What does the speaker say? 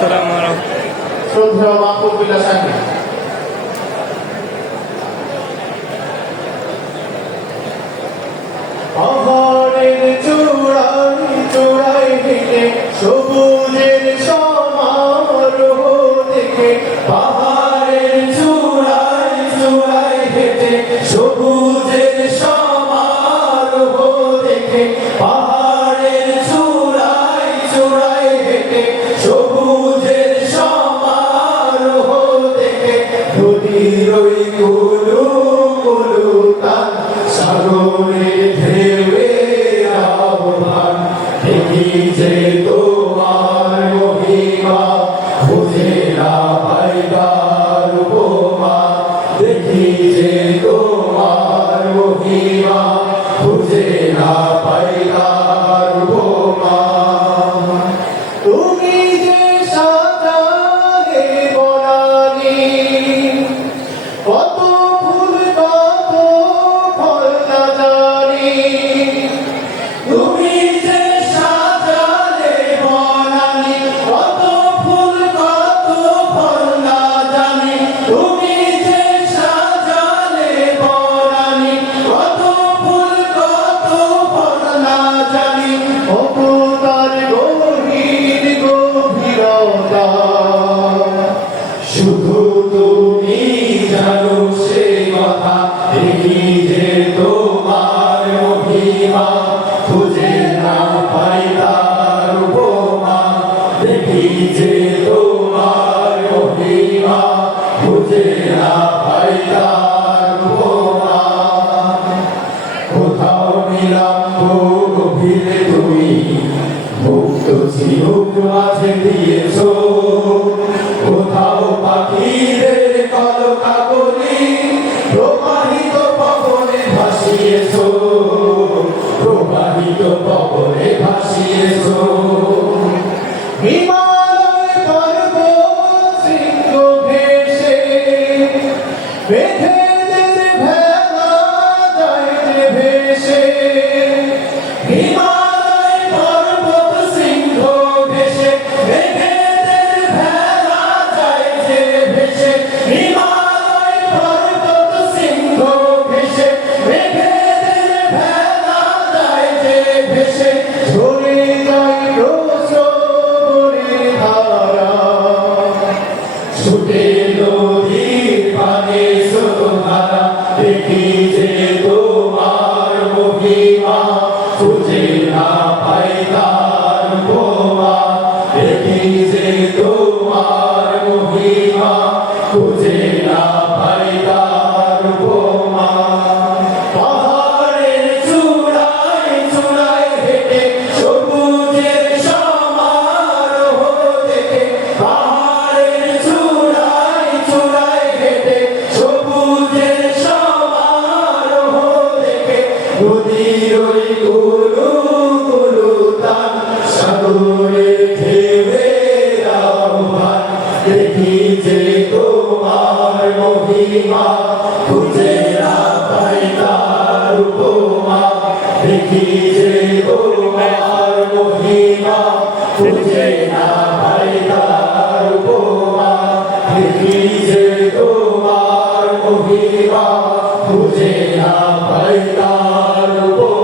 আসসালামু আলাইকুম। শ্রদ্ধেয় মাহবুব বিল্লাহ সাহেব পাহাড়ের চূড়ায় চূড়ায় হেঁটে সবুজের সমারোহ দেখে, পাহাড়ের চূড়ায় চূড়ায় হেঁটে সবুজের সমারোহ দেখে, পাহাড়ের চূড়ায় চূড়ায় হেঁটে সবুজের সমারোহ দেখে, নদীর ওই কুলু কুলু তান সাগরে ঢেউয়ে আহ্বান, দেখি যে তোমার মহিমা বুঝে না পাইবার উপমা, দেখি যে তোমার মহিমা বুঝে না পাইবার উপমা। তুমি যে সাজালে বনানী, কত ফুল কত ফল না জানি, তুমি যে সাজালে বনানী, কত ফুল কত ফল না জানি, তুমি যে সাজালে বনানী, কত ফুল কত ফল না জানি, অবতার গভীর গভীরতা শুধু তুমি জানো সে কথা, দেখি যে তোমার মহিমা খুঁজে না পাই তার উপমা, দেখি যে তোমার মহিমা খুঁজে না পাই তার উপমা। কোথাও নিলাম গভীরে তুমি মুক্ত ঝিনুক মাঝে দিয়েছো, কোথাও পাখিদের কলকাকলি প্রবাহিত পবনে ভাসিয়েছো, প্রবাহিত পবনে ভাসিয়েছো। হিমালয় পর্বত শৃঙ্গ ঘেঁষে মেঘেদের ভেলা যায় যে ভেসে, হিমালয় পর্বত শৃঙ্গ ঘেঁষে মেঘেদের ভেলা যায় যে ভেসে, হিমালয় পর্বত শৃঙ্গ ঘেঁষে মেঘেদের ভেলা যায় যে ভেসে, ঝরে যায় রসগোরের ধারা, ছুটে নদীর পানে স্রোতধারা, দেখি যে তোমার মহিমা খুঁজে না পাই তার উপমা, দেখি যে তোমার মহিমা খুঁজে না পাই তার উপমা। পাহাড়ের চূড়ায় চূড়ায় হেঁটে সবুজের সমারোহ দেখে, পাহাড়ের চূড়ায় চূড়ায় হেঁটে সবুজের সমারোহ দেখে, নদীর ওই কুলু কুলু তান সাগরে ঢেউয়ে আহ্বান, দেখি যে তোমার মহিমা খুঁজে না পাই তার উপমা, দেখি যে তোমার মহিমা খুঁজে না পাই তার উপমা, দেখি যে তোমার মহিমা খুঁজে না পাই তার উপমা।